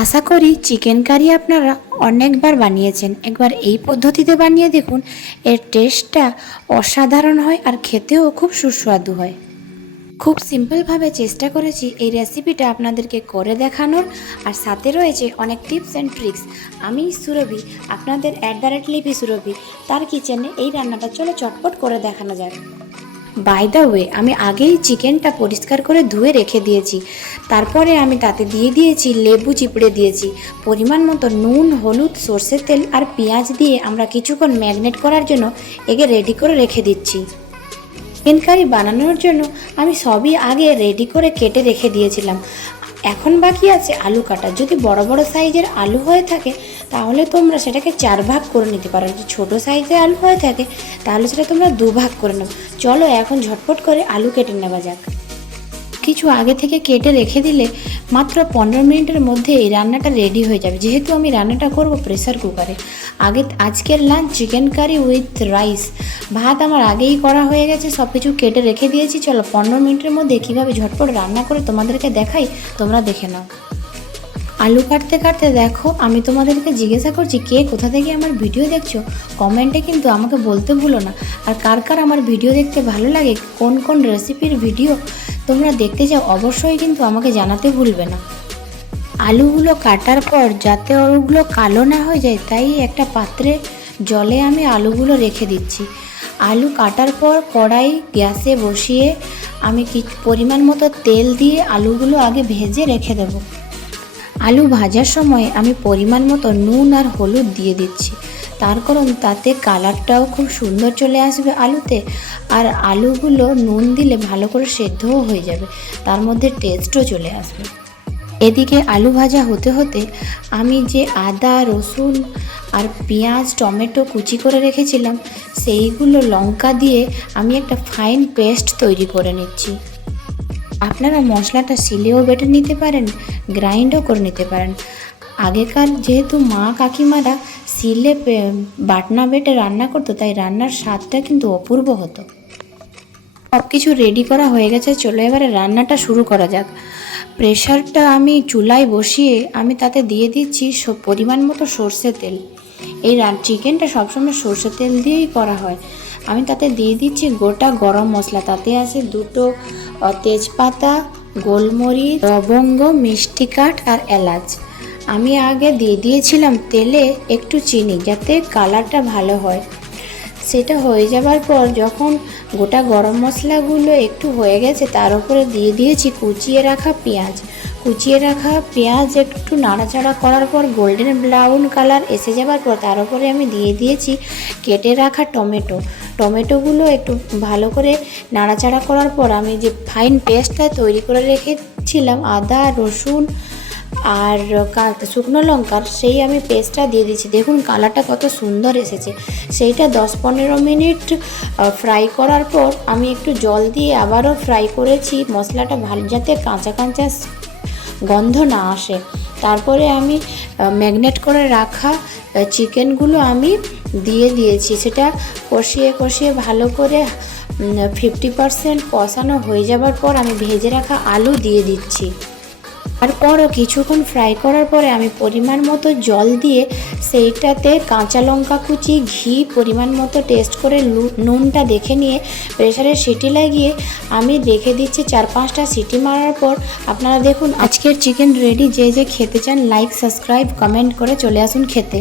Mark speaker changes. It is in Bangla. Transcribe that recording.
Speaker 1: আশা করি চিকেন কারি আপনারা অনেকবার বানিয়েছেন। একবার এই পদ্ধতিতে বানিয়ে দেখুন, এর টেস্টটা অসাধারণ হয় আর খেতেও খুব সুস্বাদু হয়। খুব সিম্পলভাবে চেষ্টা করেছি এই রেসিপিটা আপনাদেরকে করে দেখানোর, আর সাথে রয়েছে অনেক টিপস অ্যান্ড ট্রিক্স। আমি সুরভি, আপনাদের at the rate Lipi Surabhi. তার কিচেনে এই রান্নাটা চলে চটপট করে দেখানো যাক। বাই দ্য ওয়ে আমি আগেই চিকেনটা পরিষ্কার করে ধুয়ে রেখে দিয়েছি। তারপরে আমি তাতে দিয়ে দিয়েছি লেবু চিপড়ে দিয়েছি। পরিমাণ মতো নুন, হলুদ, সর্ষের তেল আর পেঁয়াজ দিয়ে আমরা কিছুক্ষণ ম্যাগনেট করার জন্য একে রেডি করে রেখে দিচ্ছি। চিকেন কারি বানানোর জন্য আমি সবই আগে রেডি করে কেটে রেখে দিয়েছিলাম। এখন বাকি আছে আলু কাটা। যদি বড় বড় সাইজের আলু হয়ে থাকে, তাহলে তোমরা সেটাকে চার ভাগ করে নিতে পারো। যদি ছোটো সাইজের আলু হয়ে থাকে, তাহলে সেটা তোমরা দু ভাগ করে নেব। চলো এখন ঝটপট করে আলু কেটে নেওয়া যাক। কিছু আগে থেকে কেটে রেখে দিলে মাত্র পনেরো মিনিটের মধ্যে এই রান্নাটা রেডি হয়ে যাবে। যেহেতু আমি রান্নাটা করব প্রেসার কুকারে আগে আজকের lunch chicken curry with rice ভাত আমার আগেই করা হয়ে গেছে সব কিছু কেটে রেখে দিয়েছি। চলো পনেরো মিনিটের মধ্যে কীভাবে ঝটপট রান্না করে তোমাদেরকে দেখাই, তোমরা দেখে নাও। আলু কাটতে কাটতে দেখো, আমি তোমাদেরকে জিজ্ঞাসা করছি, কে কোথা থেকে আমার ভিডিও দেখছ? কমেন্টে কিন্তু আমাকে বলতে ভুলো না। আর কার কার আমার ভিডিও দেখতে ভালো লাগে, কোন কোন রেসিপির ভিডিও তোমরা দেখতে চাও অবশ্যই কিন্তু আমাকে জানাতে ভুলবে না। আলুগুলো কাটার পর যাতে ওগুলো কালো না হয়ে যায়, তাই একটা পাত্রে জলে আমি আলুগুলো রেখে দিচ্ছি। আলু কাটার পর কড়াই গ্যাসে বসিয়ে আমি কি পরিমাণ মতো তেল দিয়ে আলুগুলো আগে ভেজে রেখে দেবো। আলু ভাজার সময় আমি পরিমাণ মতো নুন আর হলুদ দিয়ে দিচ্ছি। তার কারণ তাতে কালারটাও খুব সুন্দর চলে আসবে আলুতে। আর আলুগুলো নুন দিলে ভালো করে সেদ্ধও হয়ে যাবে। তার মধ্যে টেস্টও চলে আসবে। এদিকে আলু ভাজা হতে হতে আমি যে আদা, রসুন আর পেঁয়াজ, টমেটো কুচি করে রেখেছিলাম, সেইগুলো লঙ্কা দিয়ে আমি একটা ফাইন পেস্ট তৈরি করে নিচ্ছি। আপনারা মশলাটা শিলেও বেটে নিতে পারেন, গ্রাইন্ডও করে নিতে পারেন। আগেকার যেহেতু মা কাকিমারা শিলে বাটনা বেটে রান্না করতো, তাই রান্নার স্বাদটা কিন্তু অপূর্ব হতো। সব কিছু রেডি করা হয়ে গেছে, চলো এবারে রান্নাটা শুরু করা যাক। প্রেশারটা আমি চুলায় বসিয়ে আমি তাতে দিয়ে দিচ্ছি পরিমাণ মতো সর্ষে তেল। এই চিকেনটা সবসময় সর্ষে তেল দিয়েই করা হয়। আমি তাতে দিয়ে দিচ্ছি গোটা গরম মশলা, তাতে আছে দুটো তেজপাতা, গোলমরিচ, লবঙ্গ, মিষ্টি কাঠ আর এলাচ। আমি আগে দিয়ে দিয়েছিলাম তেলে একটু চিনি যাতে কালারটা ভালো হয়। সেটা হয়ে যাবার পর যখন গোটা গরম মশলাগুলো একটু হয়ে গেছে, তার উপরে দিয়ে দিয়েছি কুচিয়ে রাখা পেঁয়াজ। কুচিয়ে রাখা পেঁয়াজ একটু নাড়াচাড়া করার পর গোল্ডেন ব্রাউন কালার এসে যাবার পর তার উপরে আমি দিয়ে দিয়েছি কেটে রাখা টমেটো। টমেটোগুলো একটু ভালো করে নাড়াচাড়া করার পর আমি যে ফাইন পেস্টটা তৈরি করে রেখেছিলাম, আদা, রসুন আর শুকনো লঙ্কার সেই আমি পেস্টটা দিয়ে দিচ্ছি দেখুন কালারটা কত সুন্দর এসেছে। সেইটা দশ পনেরো মিনিট ফ্রাই করার পর আমি একটু জল দিয়ে আবারও ফ্রাই করেছি। মশলাটা ভালো যাতে কাঁচা কাঁচা গন্ধ না আসে। তারপরে আমি ম্যাগনেট করে রাখা চিকেনগুলো আমি দিয়ে দিয়েছি। সেটা কষিয়ে কষিয়ে ভালো করে ফিফটি পারসেন্ট কষানো হয়ে যাবার পর আমি ভেজে রাখা আলু দিয়ে দিচ্ছি। তারপরও কিছুক্ষণ ফ্রাই করার পরে আমি পরিমাণ মতো জল দিয়ে সেইটাতে কাঁচা লঙ্কা কুচি, ঘি পরিমাণ মতো টেস্ট করে নুনটা দেখে নিয়ে প্রেশারের সিটি লাগিয়ে আমি দেখে দিচ্ছি চার পাঁচটা সিটি মারার পর। আপনারা দেখুন, আজকের চিকেন রেডি যে যে খেতে চান লাইক সাবস্ক্রাইব কমেন্ট করে চলে আসুন খেতে।